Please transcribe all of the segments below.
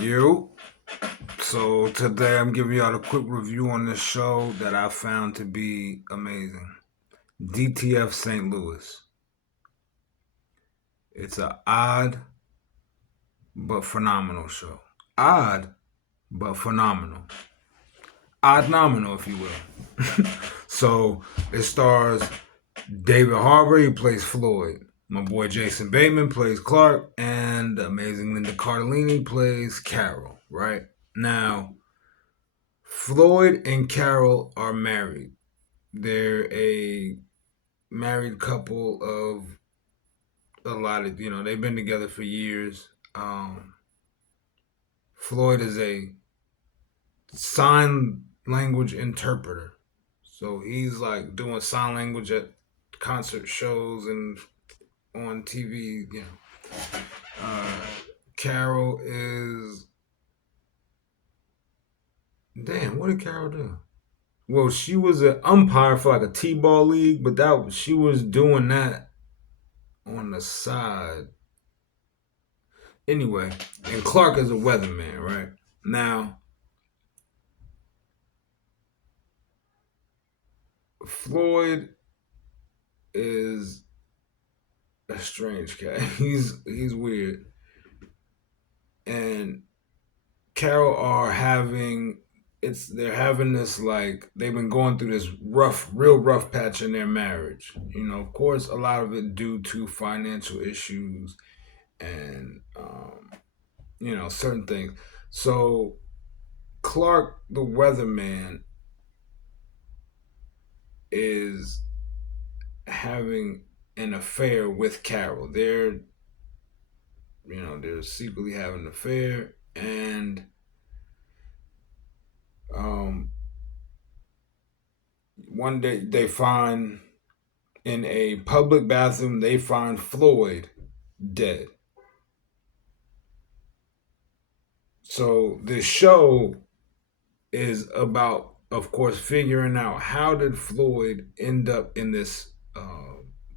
You. So today I'm giving y'all a quick review on this show that I found to be amazing. Dtf St. Louis. It's an odd but phenomenal show. Odd but phenomenal. Odd nominal, if you will. So it stars David Harbour, he plays Floyd. My boy Jason Bateman plays Clark, and the amazing Linda Cardellini plays Carol. Right now, Floyd and Carol are married. They're a married couple of a lot of, they've been together for years. Floyd is a sign language interpreter. So he's like doing sign language at concert shows and on TV, Uh, Carol is. Damn, what did Carol do? Well, she was an umpire for like a T-ball league, but she was doing that on the side. Anyway, and Clark is a weatherman, right? Now, Floyd is a strange cat. He's weird. And Carol are having they're having this, like, they've been going through this real rough patch in their marriage. Of course, a lot of it due to financial issues and certain things. So Clark, the weatherman, is having an affair with Carol. They're secretly having an affair, and one day they find in a public bathroom they find Floyd dead. So the show is about, of course, figuring out how did Floyd end up in this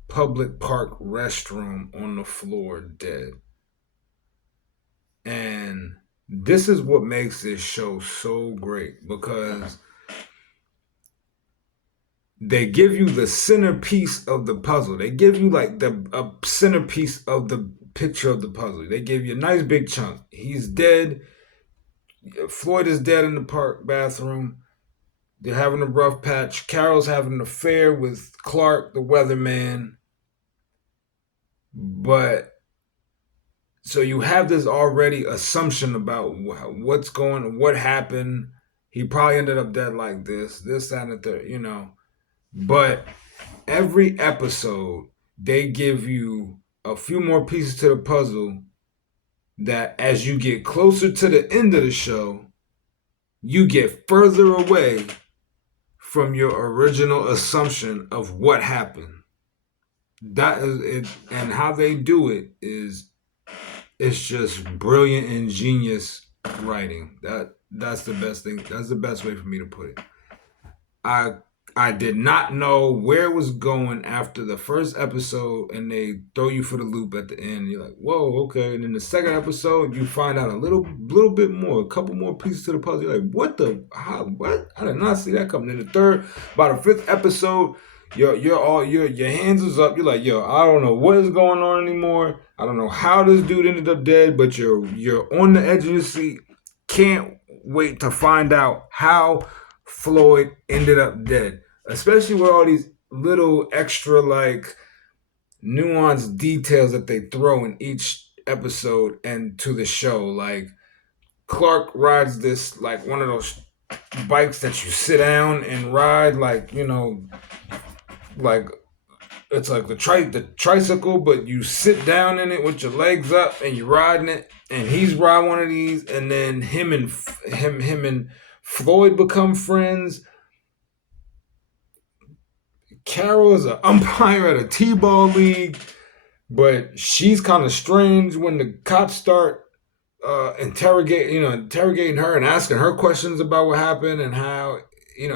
public park restroom on the floor dead. And this is what makes this show so great, because they give you the centerpiece of the puzzle. They give you like a centerpiece of the picture of the puzzle. They give you a nice big chunk. He's dead. Floyd is dead in the park bathroom. They're having a rough patch. Carol's having an affair with Clark, the weatherman. But so you have this already assumption about what happened. He probably ended up dead like this, that, and the third. But every episode, they give you a few more pieces to the puzzle that as you get closer to the end of the show, you get further away from your original assumption of what happened. That is it, and how they do it is it's just brilliant and genius writing. That's the best thing. That's the best way for me to put it. I I did not know where it was going after the first episode, and they throw you for the loop at the end. You're like, "Whoa, okay." And then the second episode, you find out a little bit more, a couple more pieces to the puzzle. You're like, "What the? How? What? I did not see that coming." In the third, by the fifth episode, your hands is up. You're like, "Yo, I don't know what is going on anymore. I don't know how this dude ended up dead, but you're on the edge of your seat. Can't wait to find out how Floyd ended up dead." Especially with all these little extra, like, nuanced details that they throw in each episode and to the show. Like, Clark rides this, like, one of those bikes that you sit down and ride, like, like it's like the tricycle, but you sit down in it with your legs up and you're riding it. And he's riding one of these, and then him and Floyd become friends. Carol is an umpire at a T-ball league, but she's kind of strange when the cops start interrogating her and asking her questions about what happened, and how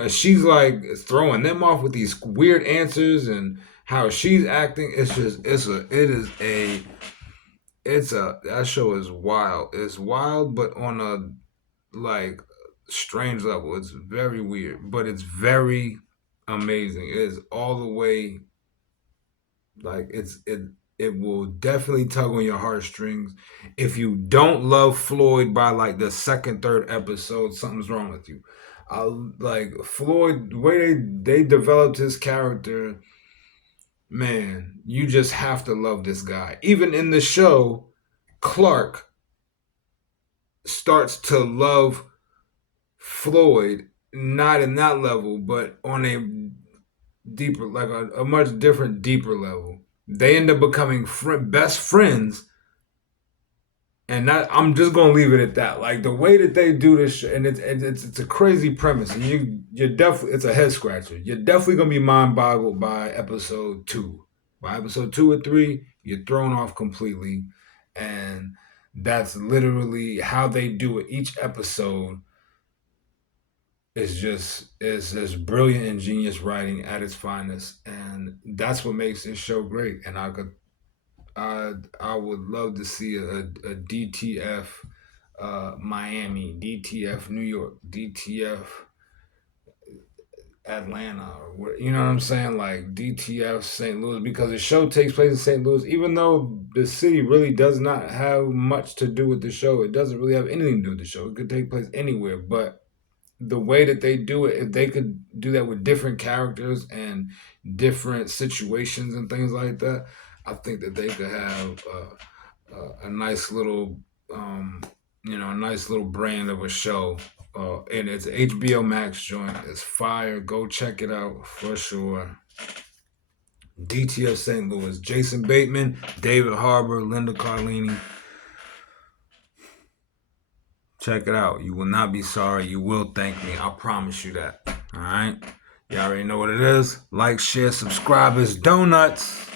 she's like throwing them off with these weird answers and how she's acting. It is a that show is wild. It's wild, but on a like strange level. It's very weird, but it's very amazing. It is all the way like it will definitely tug on your heartstrings. If you don't love Floyd by like the second, third episode, something's wrong with you. I like Floyd, the way they developed his character, man, you just have to love this guy. Even in the show, Clark starts to love Floyd, not in that level, but on a deeper, like a much different, deeper level. They end up becoming best friends, and that I'm just gonna leave it at that. Like the way that they do this, and it's a crazy premise, and you're definitely it's a head scratcher. You're definitely gonna be mind boggled by episode two. By episode 2 or 3, you're thrown off completely, and that's literally how they do it. Each episode is brilliant and genius writing at its finest, and that's what makes this show great. And I would love to see a DTF Miami, DTF New York, DTF Atlanta, or what, you know what I'm saying? Like DTF St. Louis, because the show takes place in St. Louis, even though the city really does not have much to do with the show. It doesn't really have anything to do with the show. It could take place anywhere, but the way that they do it, if they could do that with different characters and different situations and things like that, I think that they could have a nice little, a nice little brand of a show. And it's HBO Max joint. It's fire. Go check it out for sure. Dtf St. Louis, Jason Bateman, David Harbour, Linda Carlini. Check it out. You will not be sorry. You will thank me. I promise you that. All right. You already know what it is. Like, share, subscribe. It's donuts.